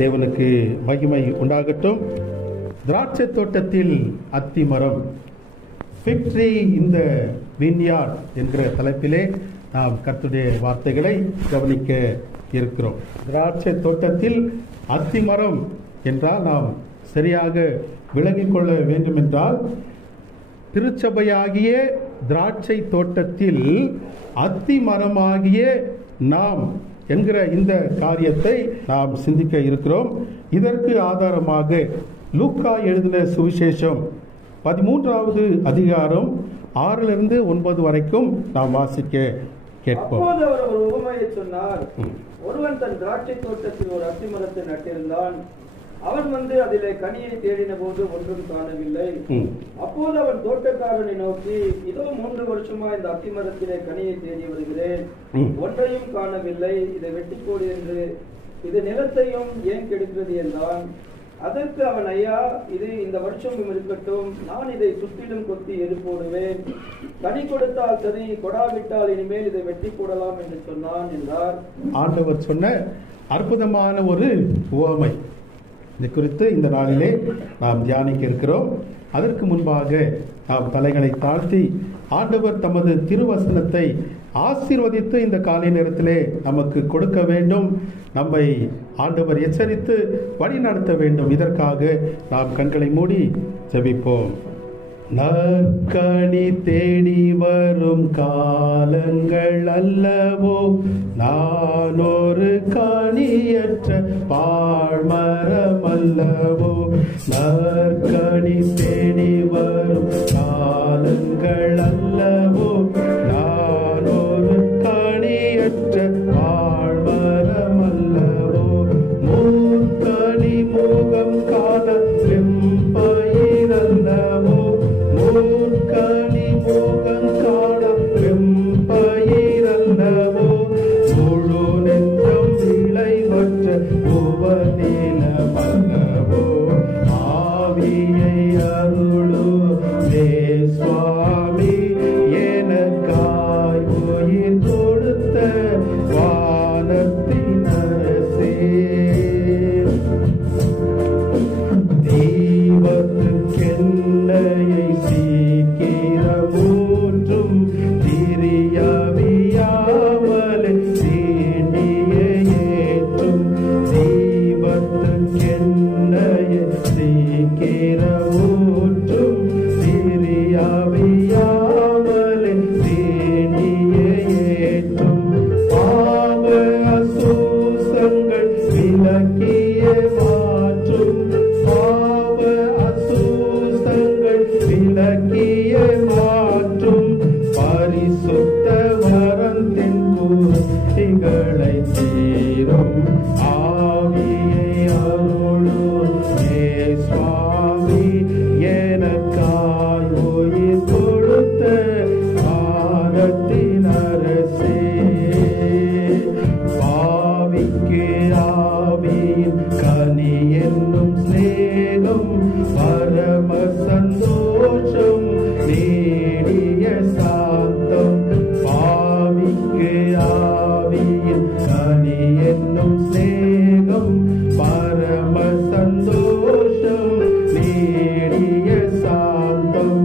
தேவனுக்கு மகிமை உண்டாகட்டும். திராட்சை தோட்டத்தில் அத்தி மரம், ஃபிக் ட்ரீ இன் தி வின்யார்ட் என்கிற தலைப்பிலே நாம் கர்த்தருடைய வார்த்தைகளை கவனிக்க இருக்கிறோம். திராட்சை தோட்டத்தில் அத்தி மரம் என்றால் நாம் சரியாக விளங்கிக் கொள்ள வேண்டும் என்றால், திருச்சபையாகிய திராட்சை தோட்டத்தில் அத்தி மரமாகிய நாம் என்கிற இந்த காரியத்தை நாம் சிந்திக்க இருக்கிறோம். இதற்கு ஆதாரமாக லூக்கா எழுதின சுவிசேஷம் 13வது அதிகாரம் 6 - 9 வரைக்கும் நாம் வாசிக்க கேட்போம். அப்போது அவர் ஒரு உவமையை சொன்னார். ஒருவன் தன் திராட்சை தோட்டத்தில் ஒரு அத்தி மரத்தை நட்டிருந்தான். அவன் வந்து அதிலே கனியை தேடின போது ஒன்றும் காணவில்லை. அப்போது அவன் தோட்டக்காரனை நோக்கி, இதோ 3 வருஷமா இந்த அத்தி மரத்திலே கனியை தேடி வருகிறேன், ஒன்றையும் காணவில்லை, இதை வெட்டி போடு என்று இது நிலத்தையும் ஏன் கெடுக்கிறது என்றான். அதற்கு அவன், ஐயா, இது இந்த வருஷம் இருக்கட்டும், நான் இதை சுற்றிலும் கொத்தி எது போடுவேன், கனி கொடுத்தால் சரி, கொடாவிட்டால் இனிமேல் இதை வெட்டி போடலாம் என்று சொன்னான் என்றார். ஆண்டவர் சொன்ன அற்புதமான ஒரு உவமை இது குறித்து இந்த நாளிலே நாம் தியானிக்க இருக்கிறோம். அதற்கு முன்பாக நாம் தலைகளை தாழ்த்தி ஆண்டவர் தமது திருவசனத்தை ஆசீர்வதித்து இந்த காலை நேரத்திலே நமக்கு கொடுக்க வேண்டும். நம்மை ஆண்டவர் எச்சரித்து வழி நடத்த வேண்டும். இதற்காக நாம் கண்களை மூடி ஜெபிப்போம். நற்கனி தேடி வரும் காலங்கள் அல்லவோ, நான் ஒரு கனியற்ற பாழ்மரம் அல்லவோ. நற்கனி தேடி வரும் காலங்கள் அல்லவோ, நான் ஒரு கனியற்ற பாழ்மரம் அல்லவோ. மூக்கனி முகம் காண வெம்பயிர் அல்லவோ, மூர்க்கனி முகம் காண வெம்பயிர் அல்லவோ. முழு நெஞ்சம் விளைவற்ற உபநிலம் அல்லவோ. ஆவியை அருளோ தே சுவாமி, எனக்காய் உயிர் கொடுத்த வானத்தின் அரசே. தெய்வத்துக்கென்னையை சீக்கிரமூற்றும் திரியாவியாமலே தீண்டிய ஏற்றும். தெய்வத்துக்கென்னையை சீக்கிரமூற்றும் திரியாவியாமலே தீண்டிய ஏற்றும். பாவ அசூசங்கள் விலக்கிய மாற்றும், பாவ அசூசங்கள் விலக்கிய மாற்றும். பரிசுத்த வரத்தின் குறைகளை தீரும். ஆவியை அருளும் ஏ சுவாமி, எனக்காய் உயிர் கொடுத்த வானத்தின் அரசே. பாவிக்கு ஆவியின் கனி என்னும் சிநேகம், பரம சந்தோஷம், நீடிய சாந்தம். பாவிக்கு ஆவியின் கனி என்னும் சிநேகம், பரம சந்தோஷம், நீடிய சாந்தம்.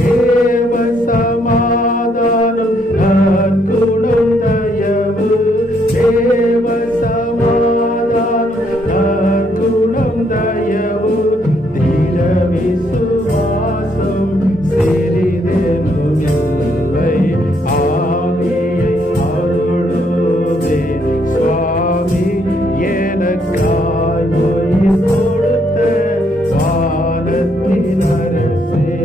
தேவ சமாதானம், நற்குணம், தயவு. தேவ சமாதானம், நற்குணம், தயவு. திட விசுவாசம் சிறிதேனும் இல்லை. ஆவியை அருளுவே சுவாமி, எனக்காய் உயிர் கொடுத்த வானத்தின் அரசே.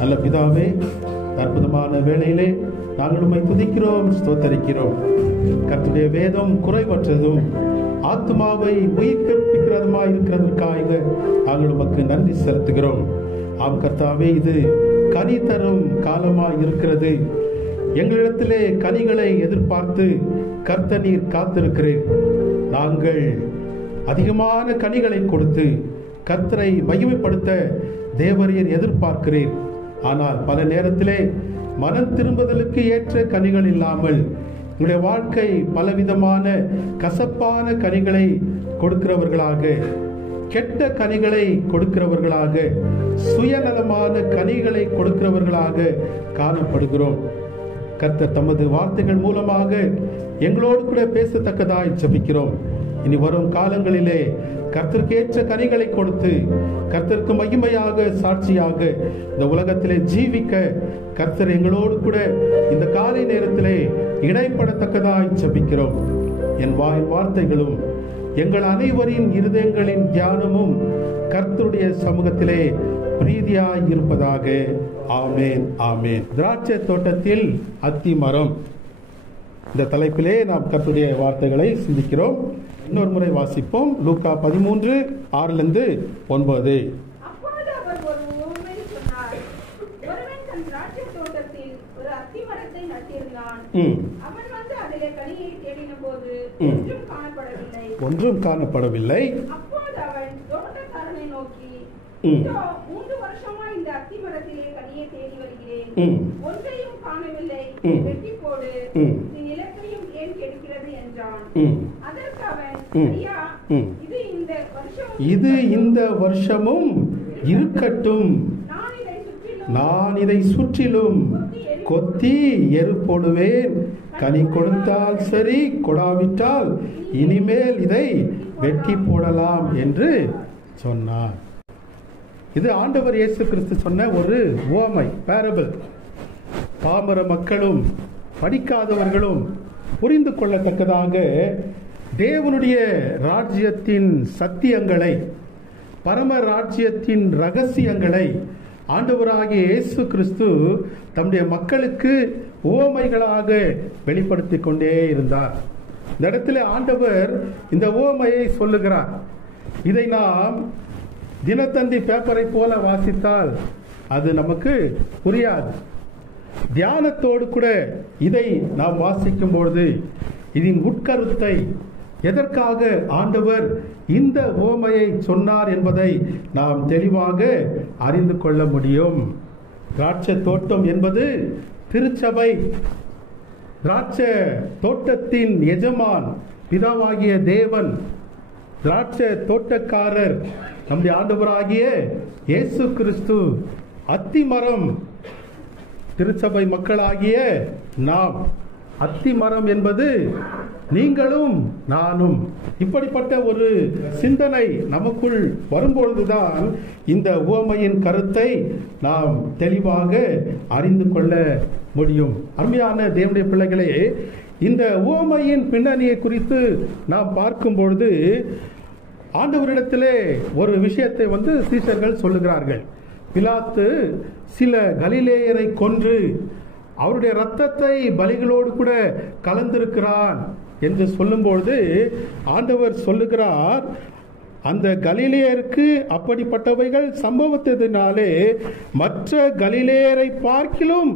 நல்ல பிதாவே, அற்புதமான வேளையிலே நாங்கள் உம்மை துதிக்கிறோம், ஸ்தோத்தரிக்கிறோம். கர்த்தருடைய வேதம் குறைவற்றதும் ஆத்மாவை உயிர்ப்பிக்கிறதுமா இருக்கிறதற்காக நாங்கள் உமக்கு நன்றி செலுத்துகிறோம். ஆம் கர்த்தாவே, இது கனி தரும் காலமாய் இருக்கிறது. எங்களிடத்திலே கனிகளை எதிர்பார்த்து கர்த்தர் நீர் காத்திருக்கிறீர். நாங்கள் அதிகமான கனிகளை கொடுத்து கர்த்தரை மகிமைப்படுத்த தேவரீர் எதிர்பார்க்கிறீர். ஆனால் பல நேரத்திலே மனம் திரும்புதலுக்கு ஏற்ற கனிகள் இல்லாமல் உங்களுடைய வாழ்க்கை பலவிதமான கசப்பான கனிகளை கொடுக்கிறவர்களாக, கெட்ட கனிகளை கொடுக்கிறவர்களாக, சுயநலமான கனிகளை கொடுக்கிறவர்களாக காணப்படுகிறோம். கர்த்தர் தமது வார்த்தைகள் மூலமாக எங்களோடு கூட பேசத்தக்கதாய் ஜெபிக்கிறோம். இனி வரும் காலங்களிலே கர்த்தருக்கு ஏற்ற கனிகளை கொடுத்து கர்த்தருக்கு மகிமையாக சாட்சியாக இந்த உலகத்திலே ஜீவிக்க கர்த்தர் எங்களோடு கூட இந்த காலை நேரத்திலே இடைப்படத்தக்கதாய் ஜெபிக்கிறோம். என் வார்த்தைகளும் எங்கள் அனைவரின் இருதயங்களின் தியானமும் கர்த்தருடைய சமூகத்திலே பிரீதியாய் இருப்பதாக. ஆமேன், ஆமேன். திராட்சை தோட்டத்தில் அத்தி மரம், இந்த தலைப்பிலே நாம் கர்த்தருடைய வார்த்தைகளை சிந்திக்கிறோம். இன்னொரு முறை வாசிப்போம். லூக்கா 13:6-9. அப்பொழுது அவர் ஒரு உவமை சொன்னார். ஒருவன் தன் திராட்சை தோட்டத்தில் ஒரு அத்தி மரத்தை நட்டிருந்தான். அவன் வந்து அதிலே கனியை தேடினபோது ஒன்றும் காணப்படவில்லை. அப்பொழுது அவன் தோட்டக்காரனை நோக்கி, 3 வருஷமா இந்த அத்தி மரத்திலே கனியை தேடி வருகிறேன், ஒன்றையும் காணவில்லை, வெட்டி போடு, நீ நிலத்தையும் ஏன் கெடுக்கிறது என்றான். அதற்கு அவன், ஐயா, இது இந்த வருஷமும் இருக்கட்டும், நான் இதை சுற்றிலும் கொத்தி எரு போடுவேன், கனி கொடுத்தால் சரி, கொடாவிட்டால் இனிமேல் இதை வெட்டி போடலாம் என்று சொன்னார். இது ஆண்டவர் இயேசு கிறிஸ்து சொன்ன ஒரு உவமை, பேரபிள். பாமர மக்களும் படிக்காதவர்களும் புரிந்து கொள்ளத்தக்கதாக தேவனுடைய ராஜ்யத்தின் சத்தியங்களை, பரம ராஜ்யத்தின் ரகசியங்களை ஆண்டவராகிய இயேசு கிறிஸ்து தம்முடைய மக்களுக்கு உவமைகளாக வெளிப்படுத்தி கொண்டே இருந்தார். இந்த இடத்துல ஆண்டவர் இந்த உவமையை சொல்லுகிறார். இதை நாம் தினத்தந்தி பேப்பரை போல வாசித்தால் அது நமக்கு புரியாது. தியானத்தோடு கூட இதை நாம் வாசிக்கும் பொழுது இதன் உட்கருத்தை, எதற்காக ஆண்டவர் இந்த உவமையை சொன்னார் என்பதை நாம் தெளிவாக அறிந்து கொள்ள முடியும். திராட்சை தோட்டம் என்பது திருச்சபை. திராட்சை தோட்டத்தின் எஜமான் பிதாவாகிய தேவன், திராட்சை தோட்டக்காரர் நம்முடைய ஆண்டவராகிய இயேசு கிறிஸ்து. அத்தி மரம் திருச்சபை மக்களாகிய நாம். அத்தி மரம் என்பது நீங்களும் நானும். இப்படிப்பட்ட ஒரு சிந்தனை நமக்குள் வரும்பொழுதுதான் இந்த உவமையின் கருத்தை நாம் தெளிவாக அறிந்து கொள்ள முடியும். அருமையான தேவனுடைய பிள்ளைகளே, இந்த உவமையின் பின்னணியை குறித்து நாம் பார்க்கும் பொழுது ஆண்டவரிடத்திலே ஒரு விஷயத்தை சீஷர்கள் சொல்லுகிறார்கள். பிலாத்து சில கலிலேயரை கொன்று அவருடைய இரத்தத்தை பலிகளோடு கூட கலந்திருக்கிறான் என்று சொல்லும்பொழுது ஆண்டவர் சொல்லுகிறார், அந்த கலிலேயருக்கு அப்படிப்பட்டவைகள் சம்பவித்ததினாலே மற்ற கலிலேயரை பார்க்கிலும்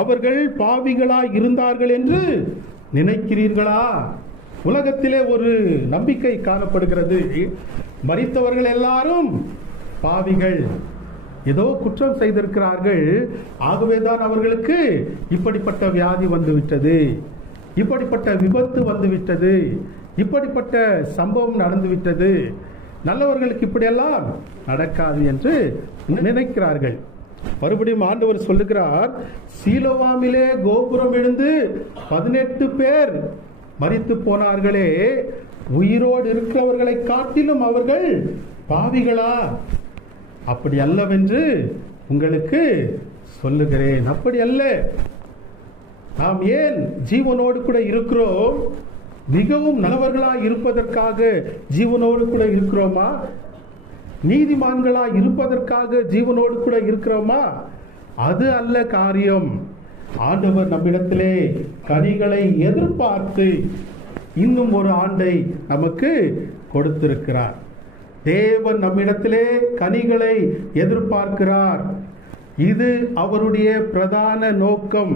அவர்கள் பாவிகளாய் இருந்தார்கள் என்று நினைக்கிறீர்களா? உலகத்திலே ஒரு நம்பிக்கை காணப்படுகிறது, மரித்தவர்கள் எல்லாரும் பாவிகள், ஏதோ குற்றம் செய்திருக்கிறார்கள், ஆகவேதான் அவர்களுக்கு இப்படிப்பட்ட வியாதி வந்துவிட்டது, இப்படிப்பட்ட விபத்து வந்துவிட்டது, இப்படிப்பட்ட சம்பவம் நடந்துவிட்டது, நல்லவர்களுக்கு இப்படியெல்லாம் நடக்காது என்று நினைக்கிறார்கள். மறுபடியும் ஆண்டவர் சொல்லுகிறார், சீலோவாமிலே கோபுரம் விழுந்து 18 பேர் மரித்து போனார்களே, உயிரோடு இருக்கிறவர்களை காட்டிலும் அவர்கள் பாவிகளா? அப்படி அல்லவென்று உங்களுக்கு சொல்லுகிறேன். அப்படி அல்ல. நாம் ஏன் ஜீவனோடு கூட இருக்கிறோம்? மிகவும் நல்லவர்களாய் இருப்பதற்காக ஜீவனோடு கூட இருக்கிறோமா? நீதிமான்களாய் இருப்பதற்காக ஜீவனோடு கூட இருக்கிறோமா? அது அல்ல காரியம். ஆண்டவர் நம்மிடத்திலே கனிகளை எதிர்பார்த்து இன்னும் ஒரு ஆண்டை நமக்கு கொடுத்திருக்கிறார். தேவன் நம்மிடத்திலே கனிகளை எதிர்பார்க்கிறார். இது அவருடைய பிரதான நோக்கம்.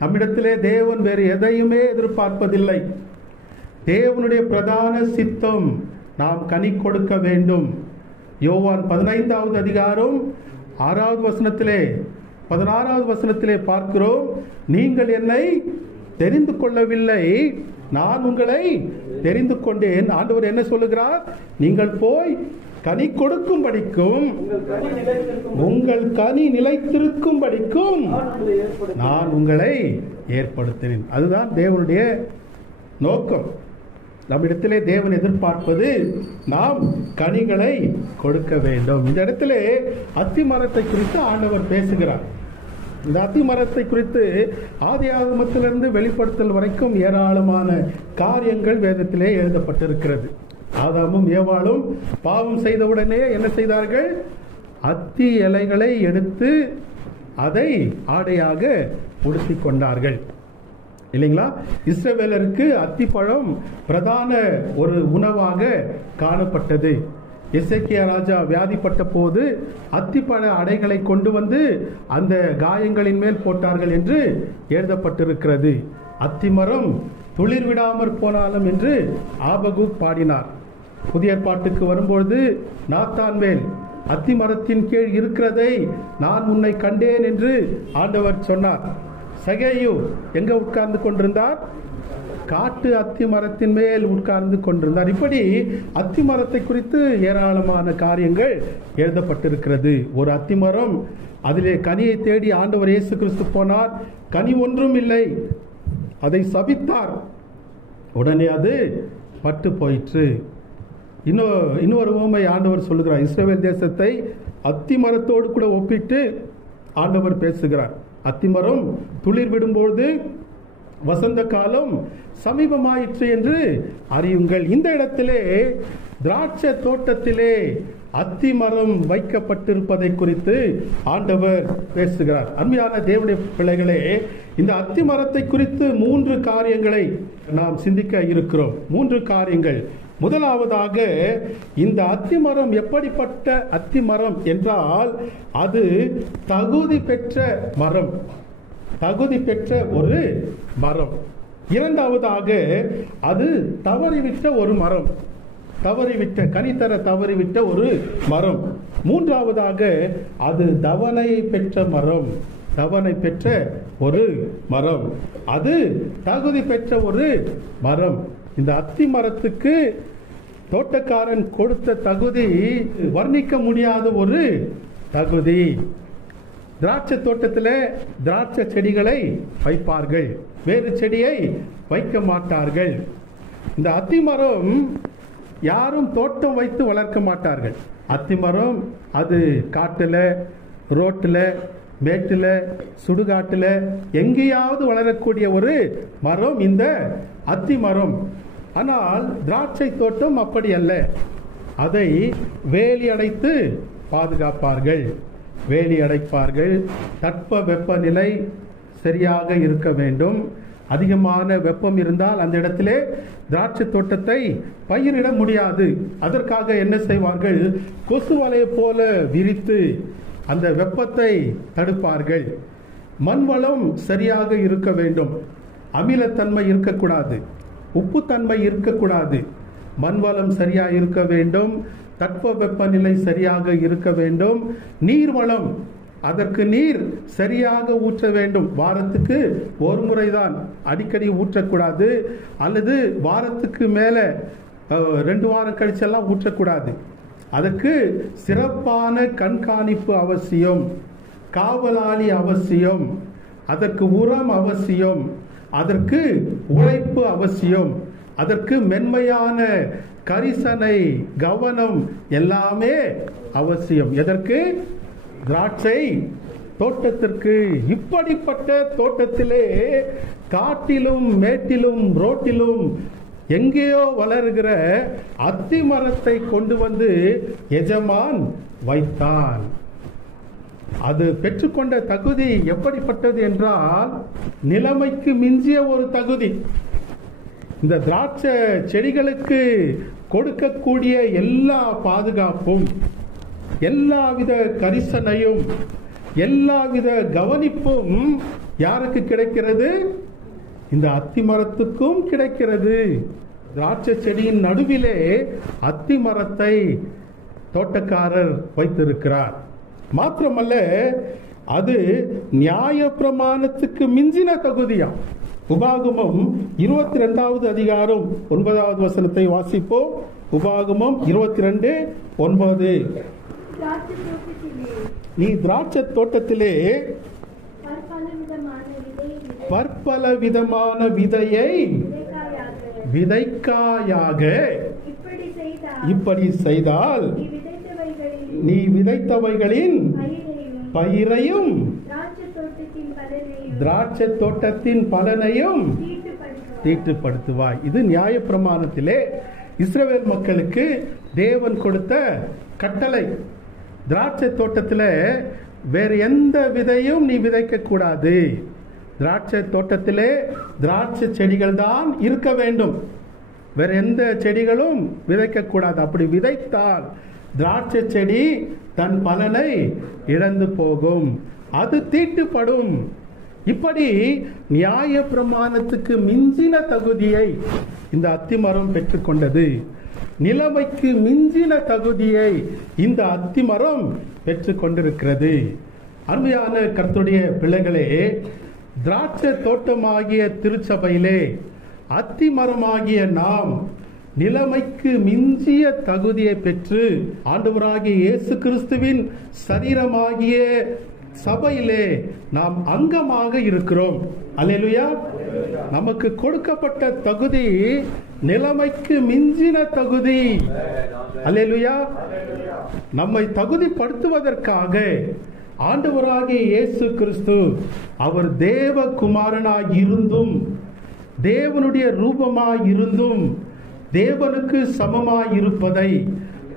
நம்மிடத்திலே தேவன் வேறு எதையுமே எதிர்பார்ப்பதில்லை. தேவனுடைய பிரதான சித்தம் நாம் கனி கொடுக்க வேண்டும். யோவான் 15வது அதிகாரம் 6வது வசனத்திலே 16வது வசனத்திலே பார்க்கிறோம், நீங்கள் என்னை தெரிந்து கொள்ளவில்லை, நான் உங்களை தெரிந்து கொண்டேன். ஆண்டவர் என்ன சொல்லுகிறார்? நீங்கள் போய் கனி கொடுக்கும்படிக்கும் உங்கள் கனி நிலைத்திருக்கும்படிக்கும் நான் உங்களை ஏற்படுத்தினேன். அதுதான் தேவனுடைய நோக்கம். நம்மிடத்திலே தேவன் எதிர்பார்ப்பது நாம் கனிகளை கொடுக்க வேண்டும். இந்த இடத்திலே அத்தி மரத்தை குறித்து ஆண்டவர் பேசுகிறார். இந்த அத்தி மரத்தை குறித்து ஆதியாகமத்திலிருந்து வெளிப்படுத்தல் வரைக்கும் ஏராளமான காரியங்கள் வேதத்திலே எழுதப்பட்டிருக்கிறது. ஆதாமும் ஏவாளும் பாவம் செய்தவுடனே என்ன செய்தார்கள்? அத்தி இலைகளை எடுத்து அதை ஆடையாக உடுத்தி கொண்டார்கள், இல்லைங்களா? இஸ்ரவேலருக்கு அத்திப்பழம் பிரதான ஒரு உணவாக காணப்பட்டது. எசேக்கியா ராஜா வியாதிப்பட்ட போது அத்திப்பழ அடைகளை கொண்டு வந்து அந்த காயங்களின் மேல் போட்டார்கள் என்று எழுதப்பட்டிருக்கிறது. அத்திமரம் துளிர் விடாமற் போனாலும் என்று ஆபகுக் பாடினார். புதிய ஏற்பாட்டுக்கு வரும்பொழுது நாத்தான் மேல் அத்திமரத்தின் கீழ் இருக்கிறதை நான் உன்னை கண்டேன் என்று ஆண்டவர் சொன்னார். சகேயு எங்க உட்கார்ந்து கொண்டிருந்தார்? காட்டு அத்தி மரத்தின் மேல் உட்கார்ந்து கொண்டிருந்தார். இப்படி அத்தி மரத்தை குறித்து ஏராளமான காரியங்கள் எழுதப்பட்டிருக்கிறது. ஒரு அத்திமரம், அதிலே கனியை தேடி ஆண்டவர் இயேசு கிறிஸ்து போனார். கனி ஒன்றும் இல்லை, அதை சபித்தார். உடனே அது பட்டு போயிற்று. இன்னொரு உவமை ஆண்டவர் சொல்லுகிறார். இஸ்ரவேல் தேசத்தை அத்தி மரத்தோடு கூட ஒப்பிட்டு ஆண்டவர் பேசுகிறார். அத்திமரம் துளிர் விடும்போது வசந்த காலம் சமீபமாயிற்று என்று அறியுங்கள். இந்த இடத்திலே திராட்சை தோட்டத்திலே அத்தி மரம் வைக்கப்பட்டிருப்பதை குறித்து ஆண்டவர் பேசுகிறார். அருமையான தேவனுடைய பிள்ளைகளே, இந்த அத்தி மரத்தை குறித்து 3 காரியங்களை நாம் சிந்திக்க இருக்கிறோம். 3 காரியங்கள். முதலாவதாக, இந்த அத்திமரம் எப்படிப்பட்ட அத்திமரம் என்றால் அது தகுதி பெற்ற மரம், தகுதி பெற்ற ஒரு மரம். இரண்டாவதாக, அது தவறிவிட்ட ஒரு மரம், தவறிவிட்ட கனித்தர தவறிவிட்ட ஒரு மரம். மூன்றாவதாக, அது தவணை பெற்ற மரம், தவணை பெற்ற ஒரு மரம், அது தகுதி பெற்ற ஒரு மரம். இந்த அத்தி மரத்துக்கு தோட்டக்காரன் கொடுத்த தகுதி வர்ணிக்க முடியாத ஒரு தகுதி. திராட்சை தோட்டத்தில் திராட்சை செடிகளை வைப்பார்கள், வேறு செடியை வைக்க மாட்டார்கள். இந்த அத்திமரம் யாரும் தோட்டம் வைத்து வளர்க்க மாட்டார்கள். அத்திமரம் அது காட்டுல, ரோட்டுல, மேட்டுல, சுடுகாட்டுல எங்கேயாவது வளரக்கூடிய ஒரு மரம் இந்த அத்தி மரம். ஆனால் திராட்சை தோட்டம் அப்படி அல்ல. அதை வேலி அடைத்து பாதுகாப்பார்கள், வேலி அடைப்பார்கள். தட்ப வெப்பநிலை சரியாக இருக்க வேண்டும். அதிகமான வெப்பம் இருந்தால் அந்த இடத்திலே திராட்சை தோட்டத்தை பயிரிட முடியாது. அதற்காக என்ன செய்வார்கள்? கொசு வலையை போல விரித்து அந்த வெப்பத்தை தடுப்பார்கள். மண் வளம் சரியாக இருக்க வேண்டும். அமிலத்தன்மை இருக்கக்கூடாது, உப்புத்தன்மை இருக்கக்கூடாது. மண் வளம் சரியாக இருக்க வேண்டும். தட்ப வெப்பநிலை சரியாக இருக்க வேண்டும். நீர் வளம், அதற்கு நீர் சரியாக ஊற்ற வேண்டும். வாரத்துக்கு ஒரு முறைதான், அடிக்கடி ஊற்றக்கூடாது. அல்லது வாரத்துக்கு மேலே 2 வாரம் கழிச்செல்லாம் ஊற்றக்கூடாது. அதற்கு சிறப்பான கண்காணிப்பு அவசியம், காவலாளி அவசியம், அதற்கு உரம் அவசியம், அதற்கு உழைப்பு அவசியம், அதற்கு மென்மையான கரிசனை, கவனம் எல்லாமே அவசியம். எதற்கு? திராட்சை தோட்டத்திற்கு. இப்படிப்பட்ட தோட்டத்திலே காட்டிலும் மேட்டிலும் ரோட்டிலும் எங்கேயோ வளருகிற அத்தி மரத்தை கொண்டு வந்து எஜமான் வைத்தான். அது பெற்றுக்கொண்ட தகுதி எப்படிப்பட்டது என்றால் நிலைமைக்கு மிஞ்சிய ஒரு தகுதி. இந்த திராட்சை செடிகளுக்கு கொடுக்கக்கூடிய எல்லா பாதுகாப்பும், எல்லாவித கரிசனையும், எல்லாவித கவனிப்பும் யாருக்கு கிடைக்கிறது? இந்த அத்தி மரத்துக்கும் கிடைக்கிறது. திராட்சை செடியின் நடுவிலே அத்தி மரத்தை தோட்டக்காரர் வைத்திருக்கிறார். மாத்திரமல்ல, அது நியாய பிரமாணத்துக்கு மிஞ்சின தகுதியாம். உபாகமம் 22வது அதிகாரம் 9வது வசனத்தை வாசிப்போம். உபாகமம் 22:9. நீ திராட்சை தோட்டத்திலே பற்பல விதமான விதையை விதைக்காயாக. இப்படி செய்தால் நீ விதைத்தவைகளின் பயிரையும் திராட்சை தோட்டத்தின் பலனையும் தீட்டுப்படுத்துவாய். இது நியாயப்பிரமாணத்திலே இஸ்ரவேல் மக்களுக்கு தேவன் கொடுத்த கட்டளை. திராட்சை தோட்டத்தில் வேற எந்த விதையும் நீ விதைக்க கூடாது. திராட்சை தோட்டத்திலே திராட்சை செடிகள் தான் இருக்க வேண்டும், வேற எந்த செடிகளும் விதைக்க கூடாது. அப்படி விதைத்தால் திராட்சை செடி தன் பலனை இழந்து போகும், அது தீட்டுப்படும். இப்படி நியாய பிரமாணத்துக்கு மிஞ்சின தகுதியை இந்த அத்திமரம் பெற்றுக்கொண்டது. நிலைமைக்கு மிஞ்சின தகுதியை இந்த அத்திமரம் பெற்றுக் கொண்டிருக்கிறது. அருமையான கர்த்தருடைய பிள்ளைகளே, திராட்சை தோட்டமாகிய திருச்சபையிலே அத்திமரமாகிய நாம் நிலைமைக்கு மிஞ்சிய தகுதியை பெற்று ஆண்டவராகிய இயேசு கிறிஸ்துவின் சரீரமாகிய சபையிலே நாம் அங்கமாக இருக்கிறோம். அல்லேலூயா. நமக்கு கொடுக்கப்பட்ட தகுதி நிலைமைக்கு மிஞ்சின தகுதி. அல்லேலூயா. நம்மை தகுதிப்படுத்துவதற்காக ஆண்டவராகிய இயேசு கிறிஸ்து அவர் தேவ குமாரனாய் இருந்தும் தேவனுடைய ரூபமாய் இருந்தும் தேவனுக்கு சமமாய் இருப்பதை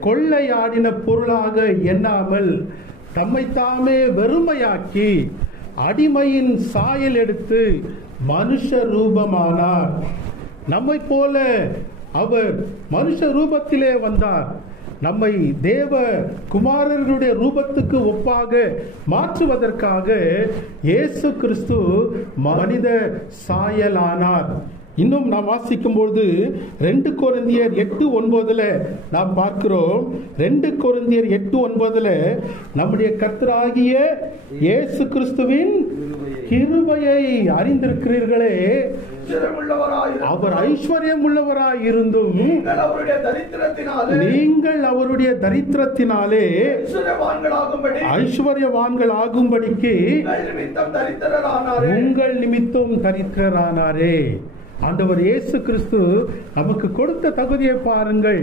கொள்ளையாடின பொருளாக எண்ணாமல் தம்மை தாமே வெறுமையாக்கி அடிமையின் சாயல் எடுத்து மனுஷ ரூபமானார். நம்மை போல அவர் மனுஷ ரூபத்திலே வந்தார். நம்மை தேவ குமாரர்களுடைய ரூபத்துக்கு ஒப்பாக மாற்றுவதற்காக இயேசு கிறிஸ்து மனித சாயலானார். இன்னும் நாம் வாசிக்கும் பொழுது 2 கொரிந்தியர் 8:9 நாம் பார்க்கிறோம். 2 கொரிந்தியர் 8:9 நம்முடைய கர்த்தராகிய இயேசு கிறிஸ்துவின் கிருபையை அறிந்திருக்கிறீர்களே, அவர் ஐஸ்வர்யம் உள்ளவராய் இருந்தும் நீங்கள் அவருடைய தரித்திரத்தினாலே ஐஸ்வர்யவான்கள் ஆகும்படிக்கு உங்கள் நிமித்தம் தரித்திரரானாரே. ஆண்டவர் இயேசு கிறிஸ்து நமக்கு கொடுத்த தகுதியை பாருங்கள்.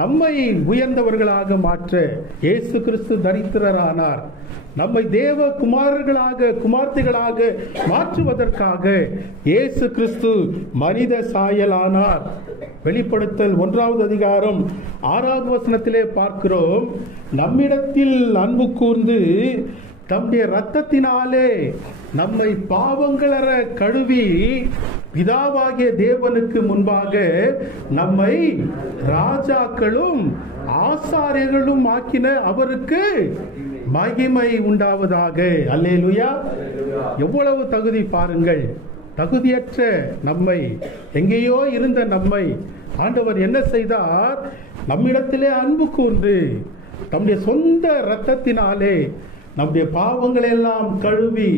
நம்மை உயர்ந்தவர்களாக மாற்ற இயேசு கிறிஸ்து தரித்திரரானார். நம்மை தேவ குமாரர்களாக குமார்த்திகளாக மாற்றுவதற்காக இயேசு கிறிஸ்து மனித சாயலானார். வெளிப்படுத்தல் 1வது அதிகாரம் 6வது வசனத்திலே பார்க்கிறோம். நம்மிடத்தில் அன்பு கூர்ந்து தம்முடைய இரத்தத்தினாலே நம்மை பாவங்களற கழுவி பிதாவாகிய தேவனுக்கு முன்பாக நம்மை ராஜாக்களும் ஆசாரியர்களும் ஆக்கின அவருக்கு மகிமை உண்டாவதாக. அல்லேலூயா. எவ்வளவு தகுதி பாருங்கள். தகுதியற்ற நம்மை, எங்கேயோ இருந்த நம்மை ஆண்டவர் என்ன செய்தார்? நம்மிடத்திலே அன்பு கூர்ந்து தம்முடைய சொந்த இரத்தத்தினாலே நம்முடைய பாவங்களை எல்லாம் கழுவி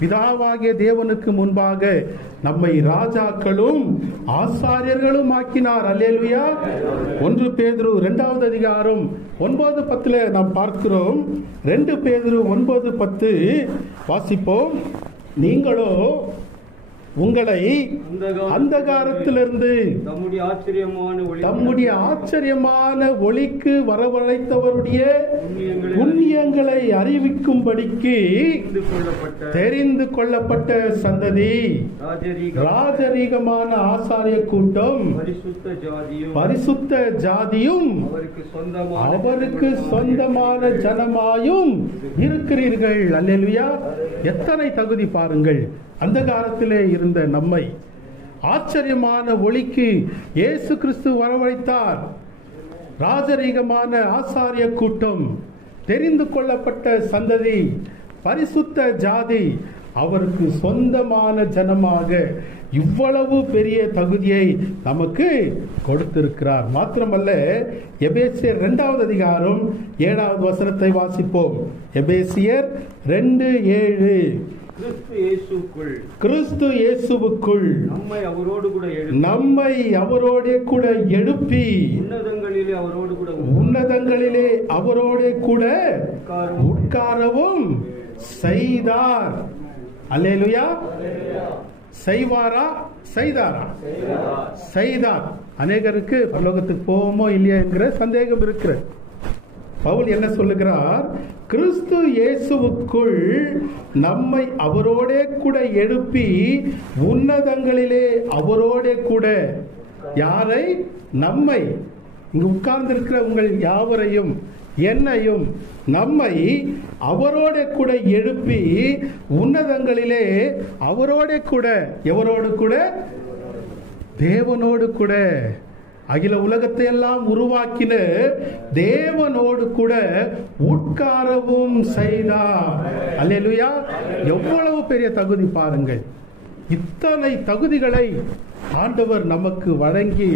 பிதாவாகிய தேவனுக்கு முன்பாக நம்மை ராஜாக்களும் ஆசாரியர்களும் ஆக்கினார். அல்லேலூயா. 1 பேதுரு 2வது அதிகாரம் 9-10 நாம் பார்க்கிறோம். 2 பேதுரு 9:10 வாசிப்போம். நீங்களோ உங்களை அந்தகாரத்திலிருந்து தம்முடைய ஆச்சரியமான ஒளிக்கு வரவழைத்தவருடைய புண்ணியங்களை அறிவிக்கும்படிக்கு தெரிந்து கொள்ளப்பட்ட சந்ததி, ராஜரீகமான ஆசாரிய கூட்டம், பரிசுத்த ஜாதியும் அவருக்கு சொந்தமான ஜனமாயும் இருக்கிறீர்கள். அல்லேலூயா. எத்தனை தகுதி பாருங்கள். அந்த காலத்திலே இருந்த நம்மை ஆச்சரியமான ஒளிக்கு இயேசு கிறிஸ்து வரவழைத்தார். ராஜரீகமான ஆசாரிய கூட்டம், தெரிந்து கொள்ளப்பட்ட சந்ததி, பரிசுத்த ஜாதி, அவருக்கு சொந்தமான ஜனமாக இவ்வளவு பெரிய தகுதியை நமக்கு கொடுத்திருக்கிறார். மாத்திரமல்ல, எபேசியர் 2வது அதிகாரம் 7வது வசனத்தை வாசிப்போம். எபேசியர் 2:7. கிறிஸ்து இயேசுவுக்குள் நம்மை அவரோடு கூட எழுப்பி உன்னதங்களிலே அவரோடு கூட உட்காரவும் செய்தார். அல்லேலூயா. செய்வாரா செய்தாரா? செய்தார். அநேகருக்கு பரலோகத்துக்கு போவோமோ இல்லையா என்கிற சந்தேகம் இருக்கிறது. பவுல் என்ன சொல்லுகிறார்? கிறிஸ்து இயேசுவுக்குள் நம்மை அவரோட கூட எழுப்பி உன்னதங்களிலே அவரோட கூட. யாரை? நம்மை. இங்கு உட்கார்ந்து இருக்கிற உங்கள் யாவரையும் என்னையும் நம்மை அவரோட கூட எழுப்பி உன்னதங்களிலே அவரோட கூட. எவரோடு கூட? தேவனோடு கூட. அகில உலகத்தை எல்லாம் உருவாக்கின தேவனோடு கூட உட்காரவும் செய்தார். அல்லேலூயா. எவ்வளவு பெரிய தகுதி பாருங்கள். இத்தனை தகுதிகளை ஆண்டவர் நமக்கு வழங்கி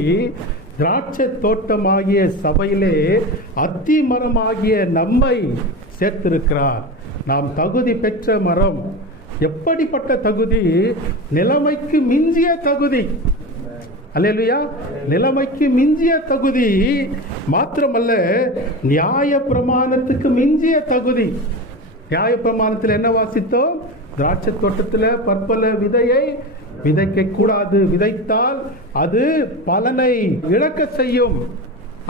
திராட்சை தோட்டமாகிய சபையிலே அத்தி மரமாகிய நம்மை சேர்த்திருக்கிறார். நாம் தகுதி பெற்ற மரம். எப்படிப்பட்ட தகுதி? நிலைமைக்கு மிஞ்சிய தகுதி. அல்லேலூயா. நிலைமைக்கு மிஞ்சிய தகுதி மாத்திரமல்ல, நியாய பிரமாணத்துக்கு மிஞ்சிய தகுதி. நியாய பிரமாணத்தில் என்ன வாசித்தோம்? திராட்சை தோட்டத்தில் பற்பல விதையை விதைக்க கூடாது, விதைத்தால் அது பலனை இழக்க செய்யும்,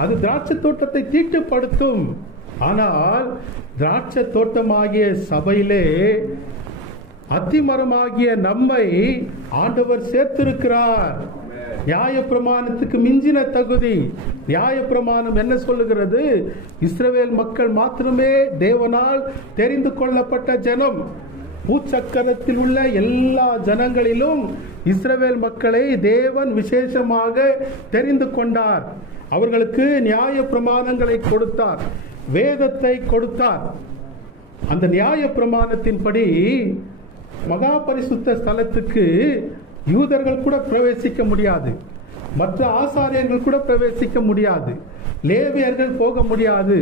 அது திராட்சை தோட்டத்தை தீட்டுப்படுத்தும். ஆனால் திராட்சை தோட்டமாகிய சபையிலே அத்திமரமாகிய நம்மை ஆண்டவர் சேர்த்திருக்கிறார். நியாய பிரமாணத்துக்கு மிஞ்சின தகுதி. நியாய பிரமாணம் என்ன சொல்லுகிறது? இஸ்ரவேல் மக்கள் மாத்திரமே தேவனால் தெரிந்து கொள்ளப்பட்ட ஜனம். பூச்சக்கரத்தில் உள்ள எல்லா ஜனங்களிலும் இஸ்ரவேல் மக்களை தேவன் விசேஷமாக தெரிந்து கொண்டார். அவர்களுக்கு நியாய பிரமாணங்களை கொடுத்தார், வேதத்தை கொடுத்தார். அந்த நியாய பிரமாணத்தின்படி மகா பரிசுத்த ஸ்தலத்துக்கு யூதர்கள் கூட பிரவேசிக்க முடியாது, மற்ற ஆசாரியர்கள் கூட பிரவேசிக்க முடியாது, லேவியர்கள் போக முடியாது,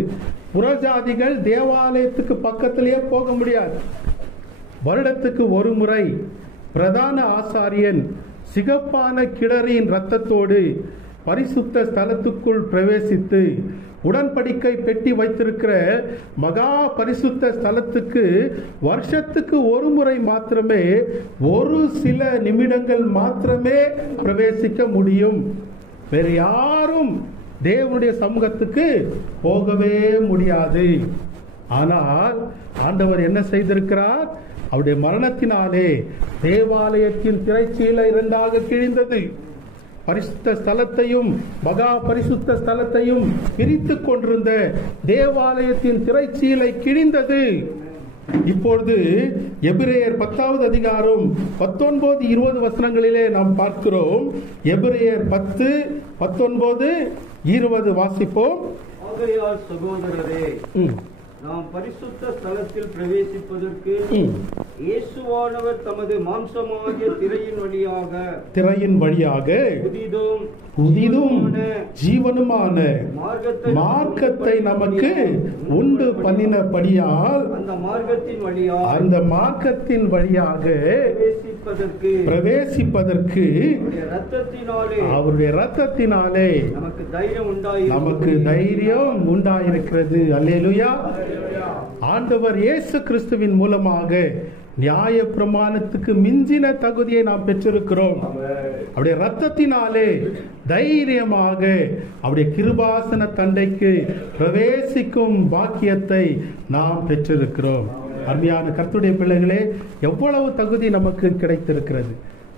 புறஜாதிகள் தேவாலயத்துக்கு பக்கத்திலேயே போக முடியாது. வருடத்துக்கு ஒரு முறை பிரதான ஆசாரியன் சிகப்பான கிடரியின் இரத்தத்தோடு பரிசுத்த ஸ்தலத்துக்குள் பிரவேசித்து உடன்படிக்கை பெட்டி வைத்திருக்கிற மகா பரிசுத்த ஸ்தலத்துக்கு வருஷத்துக்கு ஒரு முறை மாத்திரமே, ஒரு சில நிமிடங்கள் மாத்திரமே பிரவேசிக்க முடியும். வேறு யாரும் தேவனுடைய சமூகத்துக்கு போகவே முடியாது. ஆனால் ஆண்டவர் என்ன செய்திருக்கிறார்? அவருடைய மரணத்தினாலே தேவாலயத்தின் திரைச்சீலை இரண்டாக கிழிந்தது. பரிசுத்த ஸ்தலத்தையும் மகா பரிசுத்த ஸ்தலத்தையும் பிரித்து கொண்டிருந்த தேவாலயத்தின் திரைச்சீலை கிழிந்தது. இப்பொழுது எபிரேயர் 10வது அதிகாரம் 19, 20 வசனங்களிலே நாம் பார்க்கிறோம். எபிரேயர் 10, 19, 20 வாசிப்போம். ஆகையால் சகோதரரே, நாம் பரிசுத்த ஸ்தலத்தில் பிரவேசிப்பதற்கு இயேசுவானவர் தமது மாம்சமாகிய திரையின் வழியாக புதிதும் ஜீவனுமான மார்க்கத்தை நமக்கு உண்டு பண்ணினபடியால் அந்த மார்க்கத்தின் வழியாக பிரவேசிப்பதற்கு அவருடைய இரத்தத்தினாலே நமக்கு தைரியம் உண்டாயிருக்கிறது. அல்லேலூயா. ஆண்டவர் இயேசு கிறிஸ்துவின் மூலமாக நியாய பிரமாணத்துக்கு மிஞ்சின தகுதியை நாம் பெற்றிருக்கிறோம். அவருடைய இரத்தத்தினாலே தைரியமாக அவருடைய கிருபாசன தண்டைக்கு பிரவேசிக்கும் பாக்கியத்தை நாம் பெற்றிருக்கிறோம். அருமையான கர்த்தருடைய பிள்ளைகளே, எவ்வளவு தகுதி நமக்கு கிடைத்திருக்கிறது!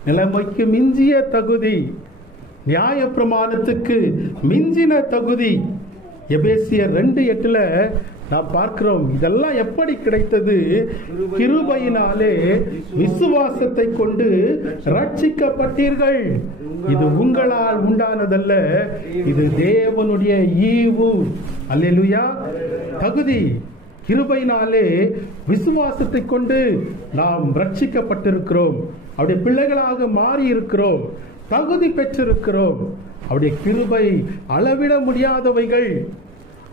நிலைமைக்கு மிஞ்சிய தகுதி, நியாய பிரமாணத்துக்கு மிஞ்சின தகுதி. எபேசியர் 2:8 நாம் பார்க்கிறோம். இதெல்லாம் எப்படி கிடைத்தது? கிருபையினாலே விசுவாசத்தை கொண்டு ரட்சிக்கப்பட்டீர்கள். இது உங்களால் உண்டானதல்ல, இது தேவனுடைய ஈவு. அல்லேலூயா. தகுதி கிருபையினாலே விசுவாசத்தை கொண்டு நாம் ரட்சிக்கப்பட்டிருக்கிறோம். அவருடைய பிள்ளைகளாக மாறி இருக்கிறோம், தகுதி பெற்றிருக்கிறோம். அவருடைய கிருபை அளவிட முடியாதவைகள்.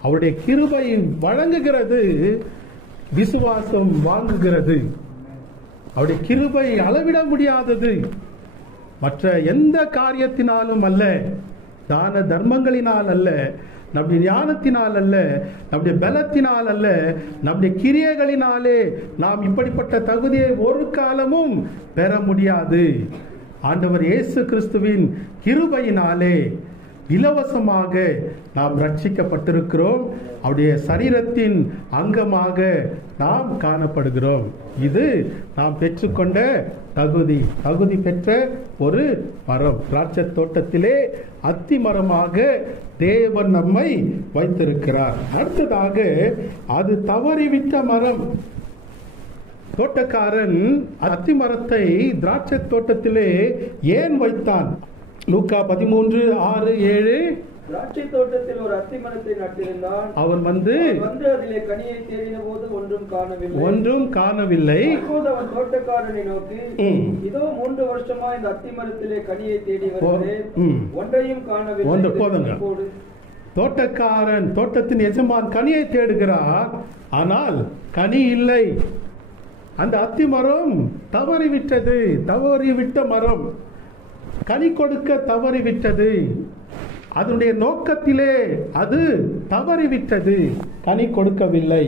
அவருடைய கிருபை வழங்குகிறது, விசுவாசம் வாங்குகிறது. அவருடைய கிருபை அளவிட முடியாதது. மற்ற எந்த காரியத்தினாலும் அல்ல, தான தர்மங்களினால் அல்ல, நம்முடைய ஞானத்தினால் அல்ல, நம்முடைய பலத்தினால் அல்ல, நம்முடைய கிரியைகளினாலே நாம் இப்படிப்பட்ட தகுதியை ஒரு காலமும் பெற முடியாது. ஆண்டவர் இயேசு கிறிஸ்துவின் கிருபையினாலே இலவசமாக நாம் ரட்சிக்கப்பட்டிருக்கிறோம். அவருடைய சரீரத்தின் அங்கமாக நாம் காணப்படுகிறோம். இது நாம் பெற்றுக்கொண்ட தகுதி பெற்ற ஒரு மரம். திராட்சை தோட்டத்திலே அத்தி மரமாக தேவன் நம்மை வைத்திருக்கிறார். அடுத்ததாக அது தவறிவிட்ட மரம். தோட்டக்காரன் அத்தி மரத்தை திராட்சை தோட்டத்திலே ஏன் வைத்தான்? லூக்கா 13:6-7. திராட்சை தோட்டத்தில் ஒரு அத்தி மரத்தை நட்டிருந்தான். அவன் வந்து அதிலே கனியை தேடின போது ஒன்றும் காணவில்லை. அப்போது அவன் தோட்டக்காரனை நோக்கி, இதோ 3 வருஷமா இந்த அத்தி மரத்திலே கனியை தேடி வருகிறேன், ஒன்றையும் காணவில்லை. போதுங்க. தோட்டக்காரன், தோட்டத்தின் எஜமான் கனியை தேடுகிறார், ஆனால் கனி இல்லை. அந்த அத்தி மரம் தவறிவிட்ட மரம், கனி கொடுக்க தவறிவிட்டது. அதனுடைய நோக்கத்திலே அது தவறிவிட்டது, கனி கொடுக்கவில்லை.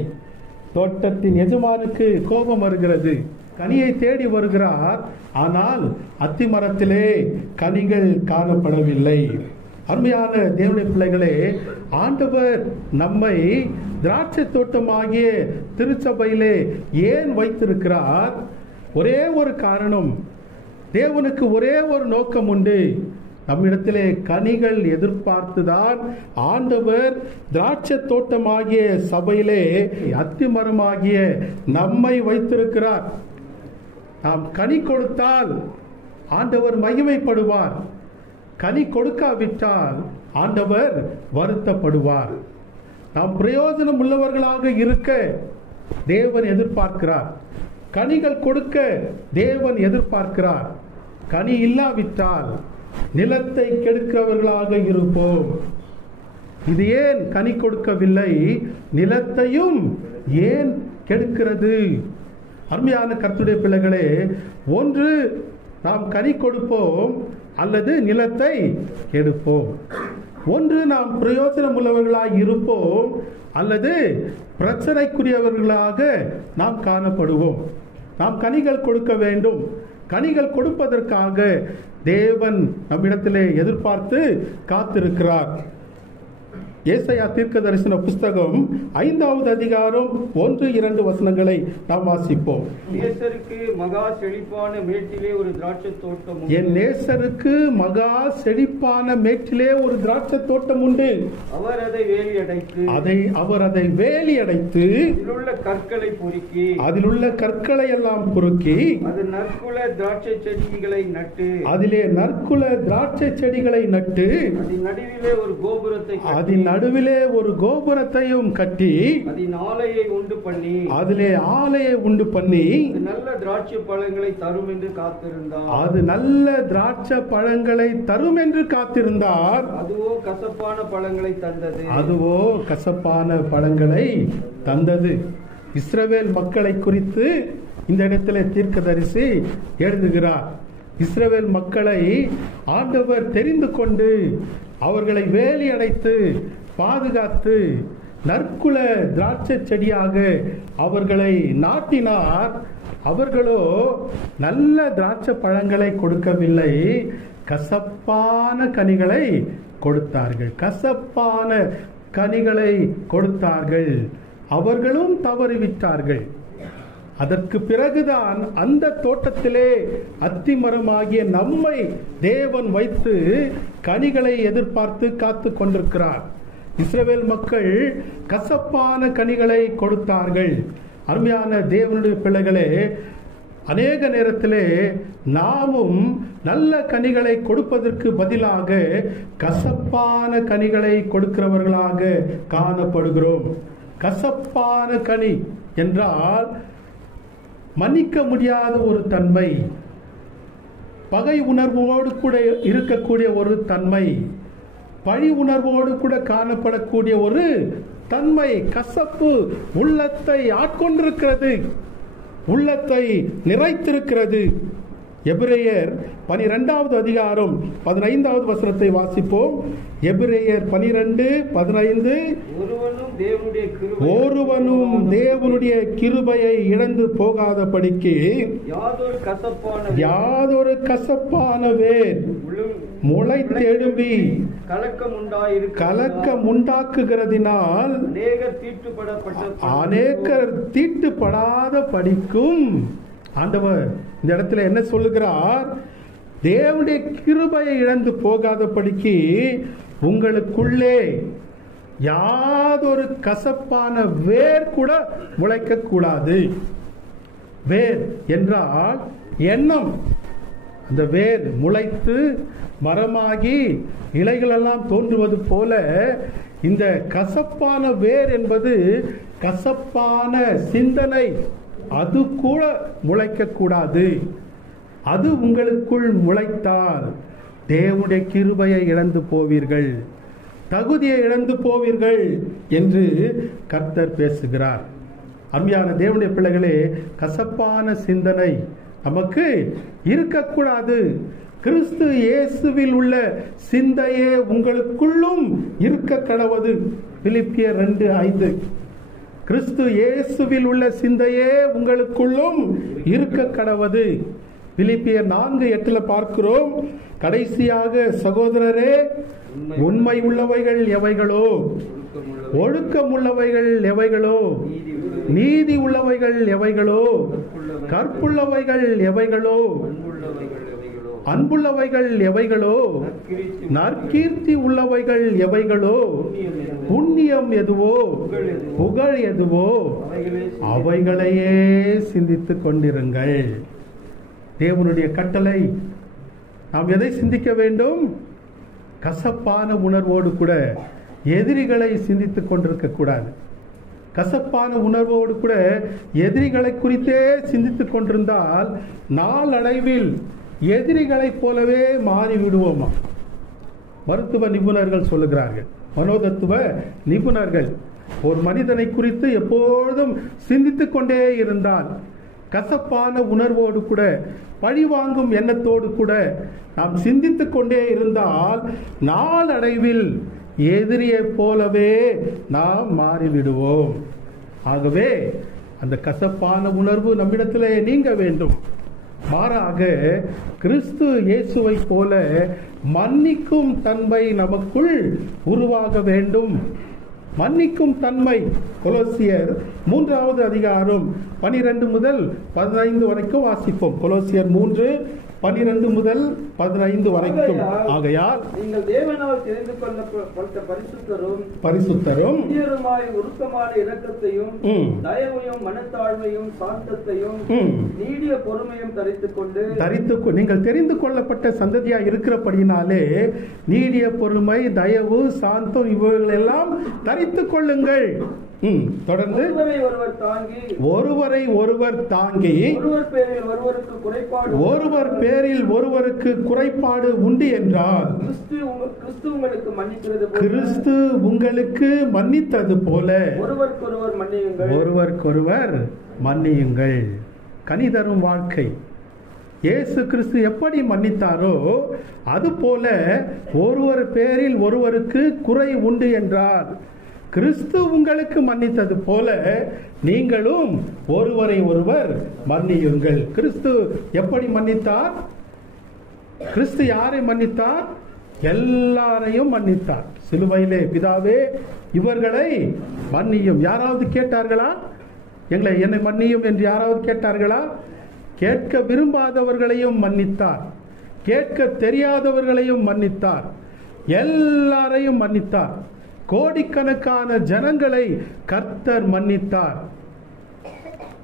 தோட்டத்தின் எஜமானுக்கு கோபம் வருகிறது. கனியை தேடி வருகிறார், ஆனால் அத்தி மரத்திலே கனிகள் காணப்படவில்லை. அருமையான தேவனுடைய பிள்ளைகளே, ஆண்டவர் நம்மை திராட்சை தோட்டமாகிய திருச்சபையிலே ஏன் வைத்திருக்கிறார்? ஒரே ஒரு காரணம். தேவனுக்கு ஒரே ஒரு நோக்கம் உண்டு. நம்மிடத்திலே கனிகள் எதிர்பார்த்துதான் ஆண்டவர் திராட்சை தோட்டமாகிய சபையிலே அத்திமரமாகிய நம்மை வைத்திருக்கிறார். நாம் கனி கொடுத்தால் ஆண்டவர் மகிமைப்படுவார். கனி கொடுக்காவிட்டால் ஆண்டவர் வருத்தப்படுவார். நாம் பிரயோஜனம் உள்ளவர்களாக இருக்க தேவன் எதிர்பார்க்கிறார். கனிகள் கொடுக்க தேவன் எதிர்பார்க்கிறார். கனி இல்லாவிட்டால் நிலத்தை கெடுக்கிறவர்களாக இருப்போம். இது ஏன் கனி கொடுக்கவில்லை? நிலத்தையும் ஏன் கெடுக்கிறது? அருமையான கர்த்தருடைய பிள்ளைகளே, ஒன்று நாம் கனி கொடுப்போம் அல்லது நிலத்தை கெடுப்போம். ஒன்று நாம் பிரயோஜனம் உள்ளவர்களாக இருப்போம் அல்லது பிரச்சனைக்குரியவர்களாக நாம் காணப்படுவோம். நாம் கனிகள் கொடுக்க வேண்டும். கனிகள் கொடுப்பதற்காக தேவன் நம்மிடத்திலே எதிர்பார்த்து காத்திருக்கிறார். ஏசாயா தீர்க்கதரிசன புஸ்தகம் 5வது அதிகாரம் 1-2 வசனங்களை நாம் வாசிப்போம். நேசருக்கு மகா செழிப்பான மேட்டிலே ஒரு திராட்சை தோட்டம் உண்டு. என் நேசருக்கு மகா செழிப்பான மேட்டிலே ஒரு திராட்சை தோட்டம் உண்டு. அவர் அதை வேலி அடைத்து அதிலுள்ள கற்களை எல்லாம் பொறுக்கி அது நற்குல திராட்சை செடிகளை நட்டு அதன் நடுவிலே ஒரு கோபுரத்தையும் கட்டி அதிலே ஆலையை உண்டு பண்ணி நல்ல திராட்சை பழங்களை தரும் என்று காத்திருந்தார். அது நல்ல திராட்சை பழங்களை தரும் என்று காத்திருந்தார். அதுவோ கசப்பான பழங்களை தந்தது. இஸ்ரவேல் மக்களை குறித்து இந்த இடத்துல தீர்க்கதரிசி எழுதுகிறார். இஸ்ரவேல் மக்களை ஆண்டவர் தெரிந்து கொண்டு அவர்களை வேலி அடைத்து பாதுகாத்து நற்குல திராட்சை செடியாக அவர்களை நாட்டினார். அவர்களோ நல்ல திராட்சை பழங்களை கொடுக்கவில்லை, கசப்பான கனிகளை கொடுத்தார்கள். அவர்களும் தவறிவிட்டார்கள். அதற்கு பிறகுதான் அந்த தோட்டத்திலே அத்திமரமாகிய நம்மை தேவன் வைத்து கனிகளை எதிர்பார்த்து காத்து கொண்டிருக்கிறார். இஸ்ரவேல் மக்கள் கசப்பான கனிகளை கொடுத்தார்கள். அருமையான தேவனுடைய பிள்ளைகளே, அநேக நேரத்திலே நாமும் நல்ல கனிகளை கொடுப்பதற்கு பதிலாக கசப்பான கனிகளை கொடுக்கிறவர்களாக காணப்படுகிறோம். கசப்பான கனி என்றால் மன்னிக்க முடியாத ஒரு தன்மை, பகை உணர்வோடு கூட இருக்கக்கூடிய ஒரு தன்மை, பழி உணர்வோடு கூட காணப்படக்கூடிய ஒரு தன்மை, கசப்பு உள்ளத்தை ஆட்கொண்டிருக்கிறது. உள்ளத்தை நிறைத்திருக்கிறது. எபிரேயர் 12வது அதிகாரம் 15வது வசனத்தை வாசிப்போம். எபிரேயர் 12:15. ஒருவனும் தேவனுடைய கிருபையை இழந்து போகாதபடிக்கு யாதொரு கசப்பான வேர் முளைத்தெழும்பி கலக்கம் உண்டாக்குகிறதினால் அநேகர் தீட்டுப்படாத படிக்கும். ஆண்டவர் இந்த இடத்துல என்ன சொல்லுகிறார்? தேவனுடைய கிருபையை இழந்து போகாதபடிக்கு உங்களுக்குள்ளே யாதொரு கசப்பான வேர் கூட முளைக்க கூடாது. வேர் என்றால் எண்ணம். அந்த வேர் முளைத்து மரமாகி இலைகளெல்லாம் தோன்றுவது போல இந்த கசப்பான வேர் என்பது கசப்பான சிந்தனை, அது கூட முளைக்க கூடாது. அது உங்களுக்குள் முளைத்தால் தேவனுடைய கிருபையை இழந்து போவீர்கள், தகுதியை இழந்து போவீர்கள் என்று கர்த்தர் பேசுகிறார். அருமையான தேவனுடைய பிள்ளைகளே, கசப்பான சிந்தனை நமக்கு இருக்கக்கூடாது. கிறிஸ்து இயேசுவில் உள்ள சிந்தையே உங்களுக்குள்ளும் இருக்க கடவது. பிலிப்பியர் 2:5. கிறிஸ்து இயேசுவில் உள்ள சிந்தையே உங்களுக்குள்ளும் இருக்க கடவது. பிலிப்பியர் 4:8 பார்க்கிறோம். கடைசியாக சகோதரரே, உண்மை உள்ளவைகள் எவைகளோ, ஒழுக்கம் உள்ளவைகள் எவைகளோ, நீதி உள்ளவைகள் எவைகளோ, கற்புள்ளவைகள் எவைகளோ, அன்புள்ளவைகள் எவைகளோ, நற்கீர்த்தி உள்ளவைகள் எவைகளோ, புண்ணியம் எதுவோ, புகழ் எதுவோ, அவைகளையே சிந்தித்துக் கொண்டிருங்கள். தேவனுடைய கட்டளை. நாம் எதை சிந்திக்க வேண்டும்? கசப்பான உணர்வோடு கூட எதிரிகளை சிந்தித்துக் கொண்டிருக்க கூடாது. கசப்பான உணர்வோடு கூட எதிரிகளை குறித்தே சிந்தித்துக் கொண்டிருந்தால் நாளடைவில் எதிரிகளைப் போலவே மாறிவிடுவோமா? மருத்துவ நிபுணர்கள் சொல்லுகிறார்கள், மனோதத்துவ நிபுணர்கள், ஒரு மனிதனை குறித்து எப்பொழுதும் சிந்தித்துக் கொண்டே இருந்தால், கசப்பான உணர்வோடு கூட பழிவாங்கும் எண்ணத்தோடு கூட நாம் சிந்தித்துக் கொண்டே இருந்தால் நாளடைவில் எதிரியைப் போலவே நாம் மாறிவிடுவோம். ஆகவே அந்த கசப்பான உணர்வு நம்மிடத்திலே நீங்க வேண்டும். மாறாக கிறிஸ்து இயேசுவை போல மன்னிக்கும் தன்மை நமக்குள் உருவாக வேண்டும். மன்னிக்கும் தன்மை. கொலோசியர் 3வது அதிகாரம் 12 முதல் 15 வரைக்கும் வாசிப்போம். கொலோசியர் 3:12 முதல் 15 வரைக்கும். ஆகையால் நீங்கள் தேவனால் தெரிந்து கொள்ளப்பட்ட பரிசுத்தரும் உருக்கமான இரக்கத்தையும் தயவையும் மனத்தாழ்மையும் சாந்தத்தையும் நீடிய பொறுமையும் தரித்துக் நீங்கள் தெரிந்து கொள்ளப்பட்ட சந்ததியா இருக்கிறபடினாலே நீடிய பொறுமை, தயவு, சாந்தம் இவைகளெல்லாம் தரித்துக் கொள்ளுங்கள். தொடர்ந்து ஒருவரை ஒருவர் தாங்கி ஒருவர் பேரில் ஒருவருக்கு குறைபாடு உண்டு என்றால் கிறிஸ்து உங்களுக்கு மன்னித்தது போல ஒருவருக்கொருவர் மன்னியுங்கள். கனிதரும் வாழ்க்கை. இயேசு கிறிஸ்து எப்படி மன்னித்தாரோ அது போல ஒருவர் பேரில் ஒருவருக்கு குறை உண்டு என்றால் கிறிஸ்து உங்களுக்கு மன்னித்தது போல நீங்களும் ஒருவரை ஒருவர் மன்னியுங்கள். கிறிஸ்து எப்படி மன்னித்தார்? கிறிஸ்து யாரை மன்னித்தார்? எல்லாரையும் மன்னித்தார். சிலுவையிலே பிதாவே இவர்களை மன்னியும். யாராவது கேட்டார்களா? என்னை மன்னியும் என்று யாராவது கேட்டார்களா? கேட்க விரும்பாதவர்களையும் மன்னித்தார், கேட்க தெரியாதவர்களையும் மன்னித்தார், எல்லாரையும் மன்னித்தார். கோடிக்கணக்கான ஜனங்களை கர்த்தர் மன்னித்தார்.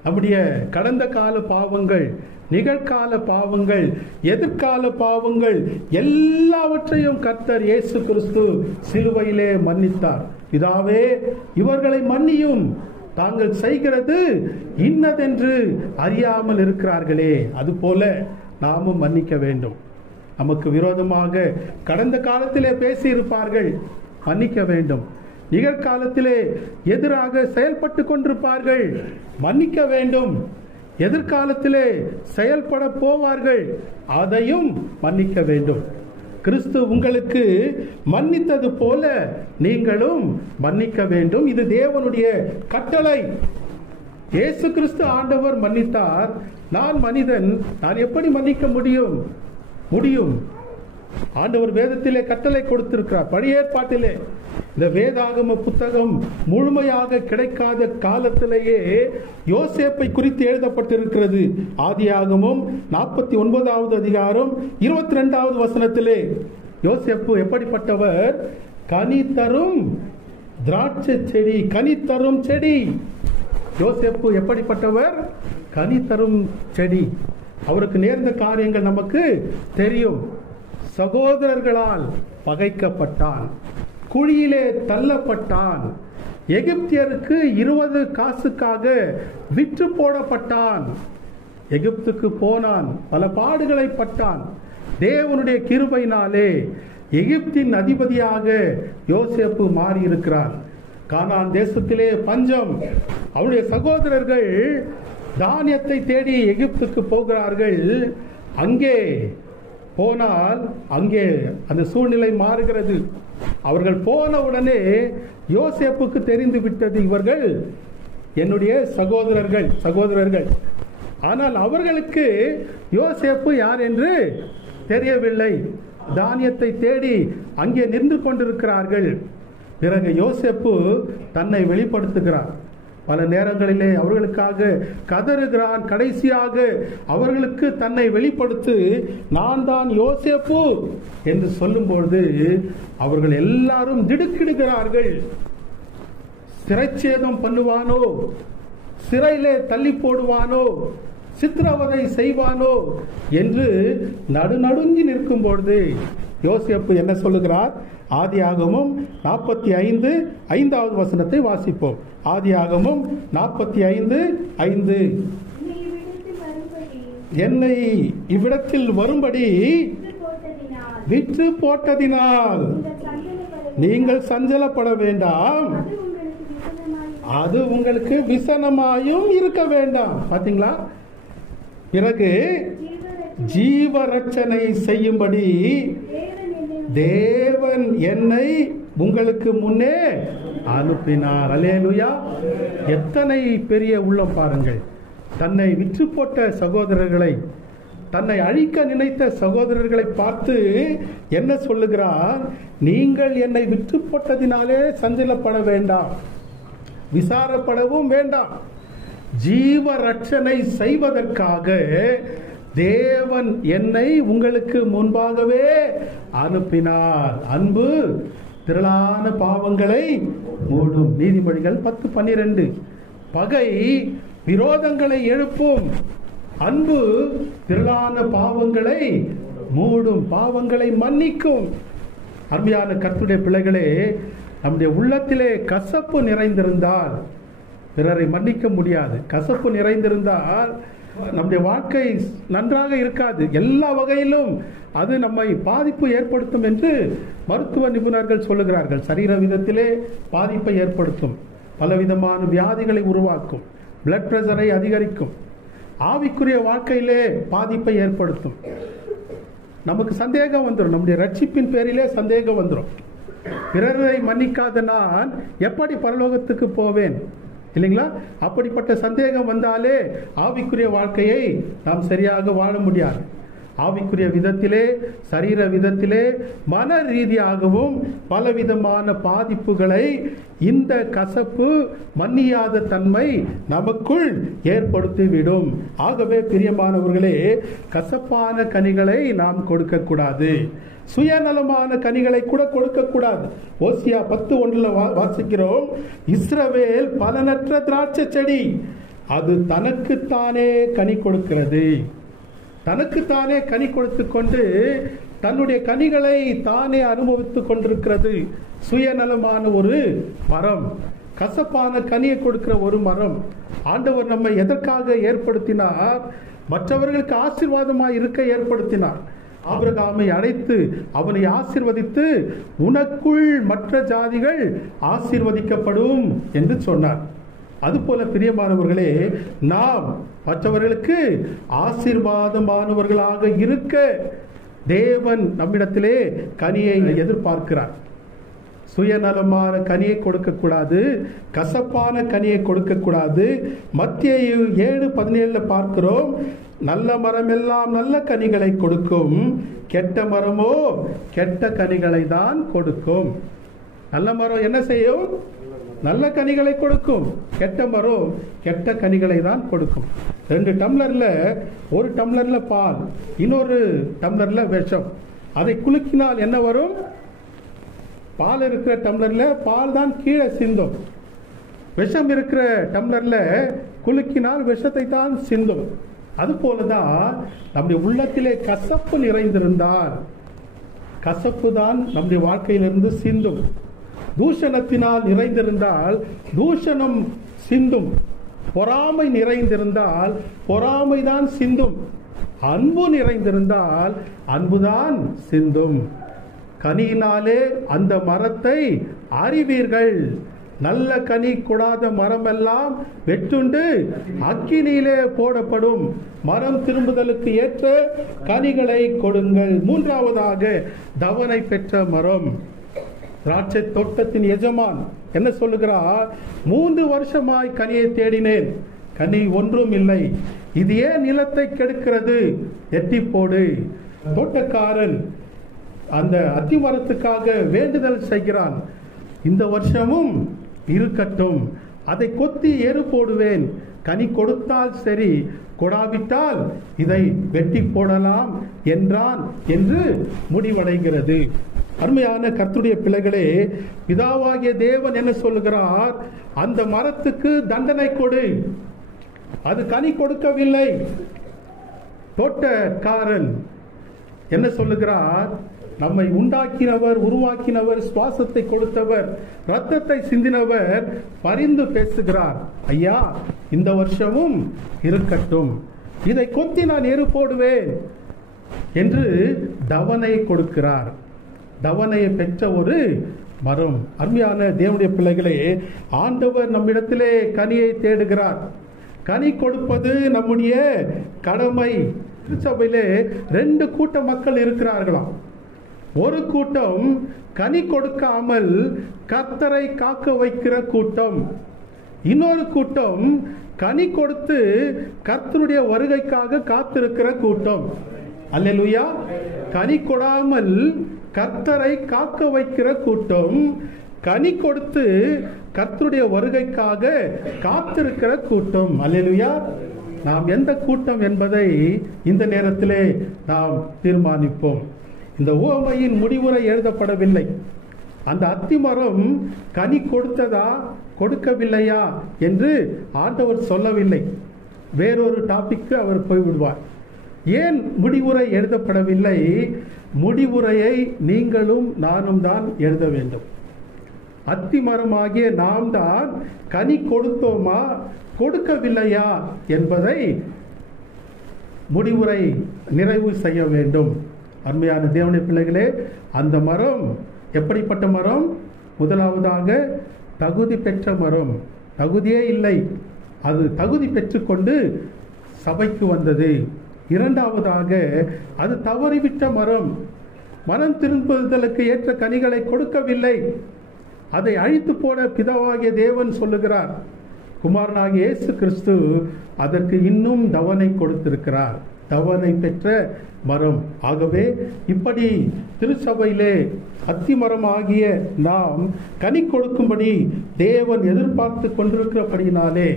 நம்முடைய கடந்த கால பாவங்கள், நிகழ்கால பாவங்கள், எதிர்கால பாவங்கள் எல்லாவற்றையும் கர்த்தர் இயேசு கிறிஸ்து சிலுவையிலே மன்னித்தார். பிதாவே இவர்களை மன்னியும், தாங்கள் செய்கிறது இன்னதென்று அறியாமல் இருக்கிறார்களே. அதுபோல நாமும் மன்னிக்க வேண்டும். நமக்கு விரோதமாக கடந்த காலத்திலே பேசி இருப்பார்கள், மன்னிக்க வேண்டும். நிகழ்காலத்திலே எதிராக செயல்பட்டு கொண்டிருப்பார்கள், மன்னிக்க வேண்டும். எதிர்காலத்திலே செயல்பட போவார்கள், அதையும் மன்னிக்க வேண்டும். கிறிஸ்து உங்களுக்கு மன்னித்தது போல நீங்களும் மன்னிக்க வேண்டும். இது தேவனுடைய கட்டளை. இயேசு கிறிஸ்து ஆண்டவர் மன்னித்தார். நான் மனிதன், நான் எப்படி மன்னிக்க முடியும்? ஆண்டவர் வேதத்திலே கட்டளை கொடுத்திருக்கிறார். பழைய ஏற்பாட்டிலே இந்த வேதாகம புத்தகம் முழுமையாக கிடைக்காத காலத்திலேயே யோசேப்பை குறித்து எழுதப்பட்டிருக்கிறது. ஆதியாகமம் 49வது அதிகாரம் 22வது வசனத்திலே யோசேப்பு எப்படிப்பட்டவர்? கனி தரும் திராட்சை செடி, கனி தரும் செடி. யோசேப்பு எப்படிப்பட்டவர்? கனி தரும் செடி. அவருக்கு நேர்ந்த காரியங்கள் நமக்கு தெரியும். சகோதரர்களால் பகைக்கப்பட்டான், குழியிலே தள்ளப்பட்டான், எகிப்தியருக்கு 20 காசுக்காக விற்று போடப்பட்டான், எகிப்துக்கு போனான், பல பாடுகளை பட்டான். தேவனுடைய கிருபையினாலே எகிப்தின் அதிபதியாக யோசேப்பு மாறி இருக்கிறான். கானான் தேசத்திலே பஞ்சம். அவருடைய சகோதரர்கள் தானியத்தை தேடி எகிப்துக்கு போகிறார்கள். அங்கே போனால் அங்கே அந்த சூழ்நிலை மாறுகிறது. அவர்கள் போன உடனே யோசேப்புக்கு தெரிந்து விட்டது, இவர்கள் என்னுடைய சகோதரர்கள். ஆனால் அவர்களுக்கு யோசேப்பு யார் என்று தெரியவில்லை. தானியத்தை தேடி அங்கே நின்று கொண்டிருக்கிறார்கள். பிறகு யோசேப்பு தன்னை வெளிப்படுத்துகிறார். பல நேரங்களிலே அவர்களுக்காக கதறுகிறான். கடைசியாக அவர்களுக்கு தன்னை வெளிப்படுத்து, நான் தான் யோசேப்பு என்று சொல்லும்பொழுது அவர்கள் எல்லாரும் திடுக்கிடுகிறார்கள். சிறைச்சேதம் பண்ணுவானோ, சிறையிலே தள்ளி போடுவானோ, சித்திரவதை செய்வானோ என்று நடுநடுங்கி நிற்கும் பொழுது யோசேப்பு என்ன சொல்லுகிறார்? ஆதியாகமம் 45:5வது வசனத்தை வாசிப்போம். ஆதியாகமம் 45:5. என்னை இவ்விடத்தில் வரும்படி விற்று போட்டதினால் நீங்கள் சஞ்சலப்பட வேண்டாம், அது உங்களுக்கு விசனமாயும் இருக்க வேண்டாம். பாத்தீங்களா? பிறகு ஜீவரட்சனை செய்யும்படி தேவன் என்னை உங்களுக்கு முன்னே அனுப்பினார். அல்லேலூயா! எத்தனை பெரிய உள்ளம் பாருங்கள். தன்னை விற்று போட்ட சகோதரர்களை, தன்னை அழிக்க நினைத்த சகோதரர்களை பார்த்து என்ன சொல்லுகிறார்? நீங்கள் என்னை விற்று போட்டதினாலே சஞ்சலப்பட வேண்டாம், விசாரப்படவும் வேண்டாம். ஜீவ ரட்சனை செய்வதற்காக தேவன் என்னை உங்களுக்கு முன்பாகவே அனுப்பினார். அன்பு திரளான பாவங்களை மூடும். நீதிமொழிகள் 10:12. பகை விரோதங்களை எழுப்பும், அன்பு திரளான பாவங்களை மூடும், பாவங்களை மன்னிக்கும். அருமையான கர்த்தருடைய பிள்ளைகளே, நம்முடைய உள்ளத்திலே கசப்பு நிறைந்திருந்தால் பிறரை மன்னிக்க முடியாது. கசப்பு நிறைந்திருந்தால் நம்முடைய வாழ்க்கை நன்றாக இருக்காது. எல்லா வகையிலும் அது நம்மை பாதிப்பு ஏற்படுத்தும் என்று மருத்துவ நிபுணர்கள் சொல்லுகிறார்கள். சரீர விதத்திலே பாதிப்பை ஏற்படுத்தும், பலவிதமான வியாதிகளை உருவாக்கும், பிளட் பிரஷரை அதிகரிக்கும், ஆவிக்குரிய வாழ்க்கையிலே பாதிப்பை ஏற்படுத்தும். நமக்கு சந்தேகம் வந்துடும், நம்முடைய ரட்சிப்பின் பேரிலே சந்தேகம் வந்துடும். பிறரை மன்னிக்காத நான் எப்படி பரலோகத்துக்கு போவேன்? இல்லைங்களா? அப்படிப்பட்ட சந்தேகம் வந்தாலே ஆவிக்குரிய வாழ்க்கையை நாம் சரியாக வாழ முடியாது. ஆவிக்குரிய விதத்திலே, சரீர விதத்திலே, மன ரீதியாகவும் பலவிதமான பாதிப்புகளை இந்த கசப்பு, மன்னியாத தன்மை நமக்குள் ஏற்படுத்திவிடும். ஆகவே பிரியமானவர்களே, கசப்பான கனிகளை நாம் கொடுக்கக்கூடாது, சுயநலமான கனிகளை கூட கொடுக்கக்கூடாது. ஓசியா 10:1 வாசிக்கிறோம், இஸ்ரவேல் பலனற்ற திராட்சை செடி, அது தனக்குத்தானே கனி கொடுக்கிறது. தனக்குத்தானே கனி கொடுத்து கொண்டு தன்னுடைய கனிகளை தானே அனுபவித்துக் கொண்டிருக்கிறது. சுயநலமான ஒரு மரம், கசப்பான கனியை கொடுக்கிற ஒரு மரம். ஆண்டவர் நம்மை எதற்காக ஏற்படுத்தினார்? மற்றவர்களுக்கு ஆசீர்வாதமாய் இருக்க ஏற்படுத்தினார். ஆபிரகாமை அழைத்து அவனை ஆசீர்வதித்து, உனக்குள் மற்ற ஜாதிகள் ஆசீர்வதிக்கப்படும் என்று சொன்னார். அதுபோல பிரியமானவர்களே, நாம் மற்றவர்களுக்கு ஆசீர்வாதமானவர்களாக இருக்க தேவன் நம்மிடத்திலே கனியை எதிர்பார்க்கிறார். சுயநலமான கனியை கொடுக்க கூடாது, கசப்பான கனியை கொடுக்க கூடாது. மத்தேயு 7:17 பார்க்கிறோம், நல்ல மரம் எல்லாம் நல்ல கனிகளை கொடுக்கும், கெட்ட மரமோ கெட்ட கனிகளை தான் கொடுக்கும். நல்ல மரம் என்ன செய்யும்? நல்ல கனிகளை கொடுக்கும். கெட்ட மரம் கெட்ட கனிகளை தான் கொடுக்கும். 2 டம்ளர்ல, ஒரு டம்ளர்ல பால், இன்னொரு டம்ளர்ல விஷம். அதை குலுக்கினால் என்ன வரும்? பால் இருக்கிற டம்ளர்ல பால் தான் கீழே சிந்தும். விஷம் இருக்கிற டம்ளர்ல குலுக்கினால் விஷத்தை தான் சிந்தும். அதுபோலதான் நம்முடைய உள்ளத்திலே கசப்பு நிறைந்திருந்தால் கசப்பு தான் நம்முடைய வாழ்க்கையிலிருந்து சிந்தும். தூஷணத்தினால் நிறைந்திருந்தால் தூஷணம் சிந்தும். பொறாமை நிறைந்திருந்தால் பொறாமை தான் சிந்தும். அன்பு நிறைந்திருந்தால் அன்புதான் சிந்தும். கனியினாலே அந்த மரத்தை அறிவீர்கள். நல்ல கனி கொடாத மரமெல்லாம் வெட்டுண்டு அக்கினியிலே போடப்படும். மரம் திரும்புதலுக்கு ஏற்ற கனிகளை கொடுங்கள். 3வதாக தவனை பெற்ற மரம். திராட்சை தோட்டத்தின் எஜமான் என்ன சொல்லுகிறார்? 3 வருஷமாய் கனியை தேடினேன், கனி ஒன்றும் இல்லை. இது ஏன் நிலத்தை கெடுக்கிறது? எட்டி போடு. தோட்டக்காரன் அந்த அத்தி மரத்துக்காக வேண்டுதல் செய்கிறான். இந்த வருஷமும் இருக்கட்டும், அதை கொத்தி எரு போடுவேன், கனி கொடுத்தால் சரி, கொடாவிட்டால் இதை வெட்டி போடலாம் என்றான் என்று முடிவடைகிறது. அருமையான கர்த்தருடைய பிள்ளைகளே, பிதாவாகிய தேவன் என்ன சொல்லுகிறார்? அந்த மரத்துக்கு தண்டனை கொடு, அது கனி கொடுக்கவில்லை. தோட்டக்காரன் என்ன சொல்லுகிறார்? நம்மை உண்டாக்கினவர், உருவாக்கினவர், சுவாசத்தை கொடுத்தவர், ரத்தத்தை சிந்தினவர் பரிந்து பேசுகிறார். ஐயா, இந்த வருஷமும் இருக்கட்டும், இதை கொத்தி நான் எரு போடுவேன் என்று தவனை கொடுக்கிறார். தவனையை பெற்ற ஒரு மரம். அருமையான தேவனுடைய பிள்ளைகளே, ஆண்டவர் நம்மிடத்திலே கனியை தேடுகிறார். கனி கொடுப்பது நம்முடைய கடமை. திருச்சபையிலே 2 கூட்ட மக்கள் இருக்கிறார்களாம். ஒரு கூட்டம் கனி கொடுக்காமல் கர்த்தரை காக்க வைக்கிற கூட்டம். இன்னொரு கூட்டம் கனி கொடுத்து கர்த்தருடைய வருகைக்காக காத்திருக்கிற கூட்டம். அல்லேலூயா. கனி கொடாமல் கர்த்தரை காக்க வைக்கிற கூட்டம், கனி கொடுத்து கர்த்தருடைய வருகைக்காக காத்திருக்கிற கூட்டம். அல்லேலூயா. நாம் எந்த கூட்டம் என்பதை இந்த நேரத்திலே நாம் தீர்மானிப்போம். இந்த உவமையின் முடிவுரை எழுதப்படவில்லை. அந்த அத்திமரம் கனி கொடுத்ததா கொடுக்கவில்லையா என்று ஆண்டவர் சொல்லவில்லை. வேறொரு டாபிக்கு அவர் போய்விடுவார். ஏன் முடிவுரை எழுதப்படவில்லை? முடிவுரையை நீங்களும் நானும் தான் எழுத வேண்டும். அத்திமரமாகிய நாம் தான் கனி கொடுத்தோமா கொடுக்கவில்லையா என்பதை முடிவுரை நிறைவு செய்ய வேண்டும். அருமையான தேவனுடைய பிள்ளைகளே, அந்த மரம் எப்படிப்பட்ட மரம்? முதலாவதாக தகுதி பெற்ற மரம். தகுதியே இல்லை, அது தகுதி பெற்றுக்கொண்டு சபைக்கு வந்தது. இரண்டாவதாக அது தவறிவிட்ட மரம். மனம் திரும்புதலுக்கு ஏற்ற கனிகளை கொடுக்கவில்லை. அதை அழித்து போட பிதாவாகிய தேவன் சொல்லுகிறார். குமாரனாகிய இயேசு கிறிஸ்து அதற்கு இன்னும் தவனை கொடுத்திருக்கிறார். தவனை பெற்ற மரம். ஆகவே இப்படி திருச்சபையிலே அத்திமரம் ஆகிய நாம் கனி கொடுக்கும்படி தேவன் எதிர்பார்த்து கொண்டிருக்கிறபடியினாலே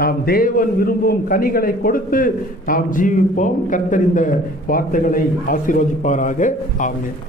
நாம் தேவன் விரும்பும் கனிகளை கொடுத்து நாம் ஜீவிப்போம். கர்த்தர் இந்த வார்த்தைகளை ஆசீர்வதிப்பாராக. ஆமென்.